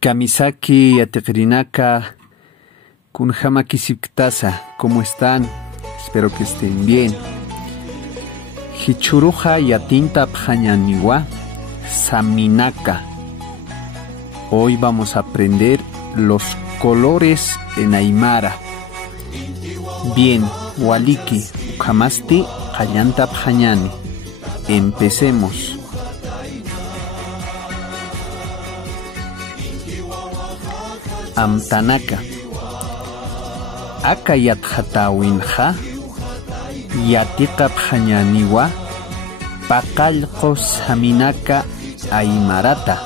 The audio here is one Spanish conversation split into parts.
Kamisaki Yatekrinaka Kunhamaki Sipktasa, ¿cómo están? Espero que estén bien. Hichuruja Yatinta Pjañaniwa Saminaka. Hoy vamos a aprender los colores en Aymara. Bien, Waliki Ukamasti Kallanta Pjañani. Empecemos. Amtanaka Akayat Hatawinja Yatika Pjañaniwa Pakalko Saminaka Aymarata.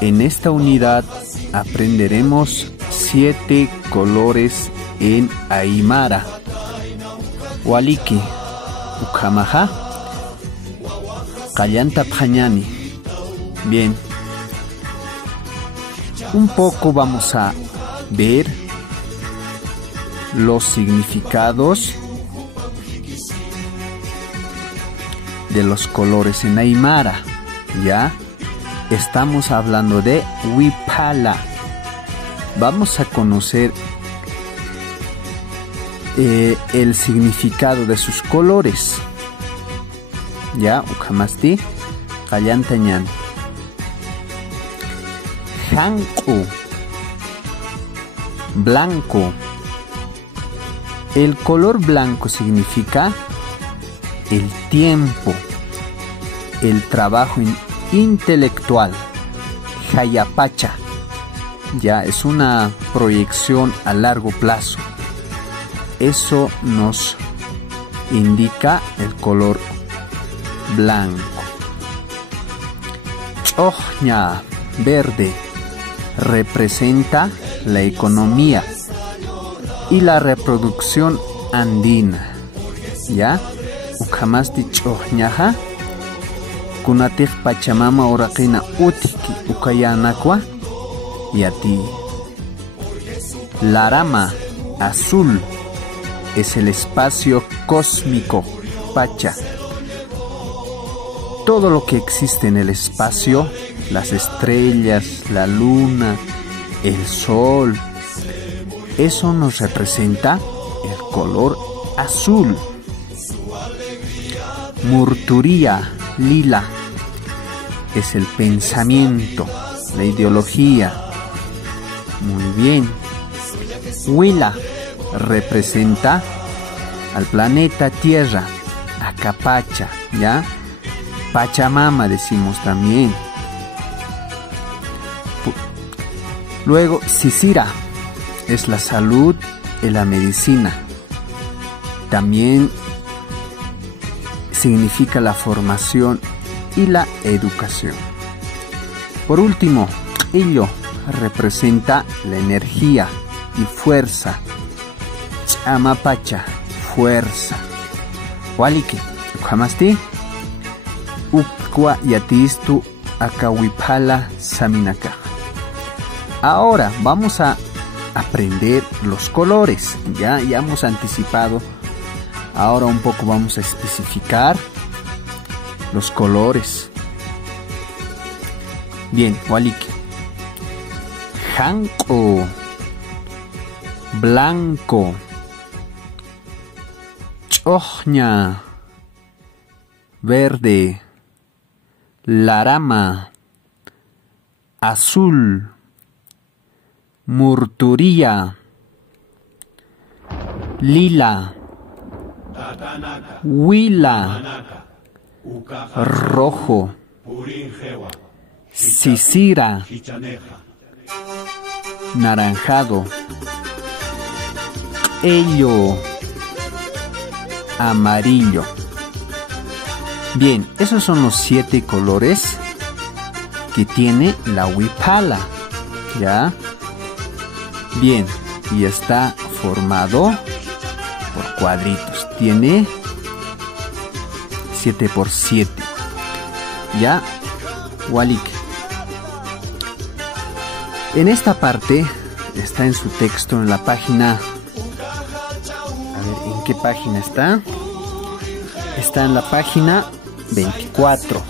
En esta unidad aprenderemos 7 colores en Aymara. Waliki Ukamaha Kallanta Pjañani. Bien. Un poco vamos a ver los significados de los colores en Aymara. Ya estamos hablando de Wipala. Vamos a conocer el significado de sus colores. Ya, Ukamasti Kallantañan. Hanku, blanco. El color blanco significa el tiempo, el trabajo intelectual. Hayapacha, ya es una proyección a largo plazo. Eso nos indica el color blanco. Chohña, verde, representa la economía y la reproducción andina. ¿Ya? Ukamasti chohñaja kunatif Pachamama oraqina utiki ukayanakwa yati. La rama azul es el espacio cósmico, Pacha. Todo lo que existe en el espacio, las estrellas, la luna, el sol, eso nos representa el color azul. Murturía, lila, es el pensamiento, la ideología. Muy bien. Huila representa al planeta Tierra, a Capacha, ¿ya? Pachamama decimos también. Luego, Sisira es la salud y la medicina. También significa la formación y la educación. Por último, Illo representa la energía y fuerza. Chamapacha, fuerza. Waliki, Ukamasti, Ukwa Yatistu Akawipala Saminaka. Ahora vamos a aprender los colores. Ya hemos anticipado. Ahora un poco vamos a especificar los colores. Bien, Waliki. Hanko, blanco. Chohña, verde. Larama, azul. Murturía, lila. Huila, rojo. Sisira, naranjado. Ello, amarillo. Bien, esos son los 7 colores que tiene la Wipala. ¿Ya? Bien, y está formado por cuadritos. Tiene 7 por 7. ¿Ya? Walik. En esta parte está en su texto en la página. A ver, ¿en qué página está? Está en la página 24.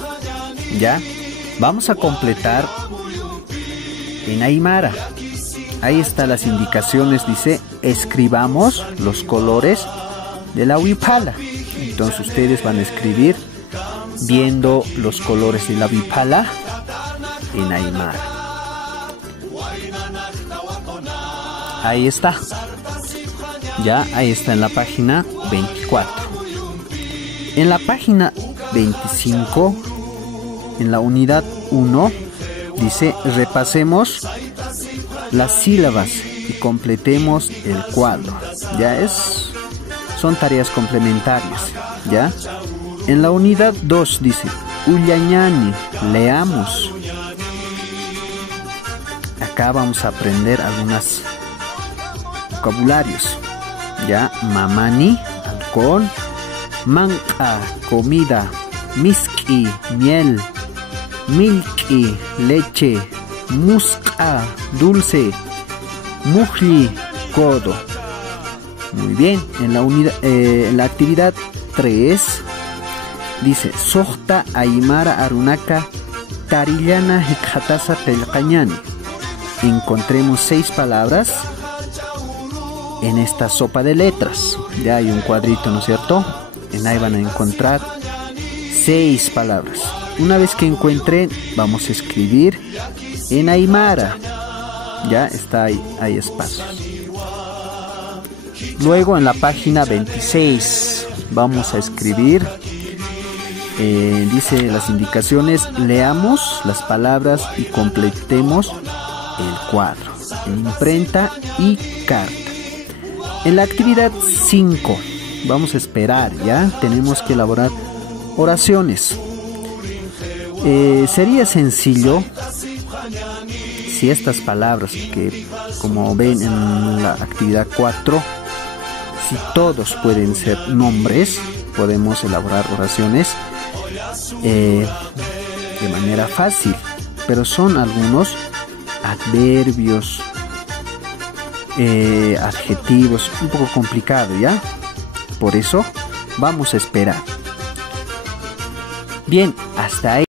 ¿Ya? Vamos a completar en Aymara. Ahí están las indicaciones, dice, escribamos los colores de la huipala. Entonces ustedes van a escribir viendo los colores de la huipala en Aymara. Ahí está. Ya, ahí está en la página 24. En la página 25, en la unidad 1, dice, repasemos las sílabas y completemos el cuadro. Son tareas complementarias, ¿ya? En la unidad 2 dice, Ullañani, leamos. Acá vamos a aprender algunos vocabularios, ¿ya? Mamani, alcohol. Manca, comida. Miski, miel. Milki, leche. Musca, dulce. Mujli, codo. Muy bien. En la actividad 3 dice, Sohta Aymara Arunaka Tarillana Hikhatasa Pelcañani. Encontremos 6 palabras en esta sopa de letras. Ya hay un cuadrito, ¿no es cierto? En ahí van a encontrar 6 palabras. Una vez que encuentren, vamos a escribir en Aymara. Ya está ahí, hay espacios. Luego en la página 26 vamos a escribir, dice las indicaciones, leamos las palabras y completemos el cuadro en imprenta y carta. En la actividad 5 vamos a esperar, ya tenemos que elaborar oraciones. Sería sencillo si estas palabras que, como ven en la actividad 4, si todos pueden ser nombres, podemos elaborar oraciones de manera fácil, pero son algunos adverbios, adjetivos, un poco complicado, ¿ya? Por eso vamos a esperar. Bien, hasta ahí.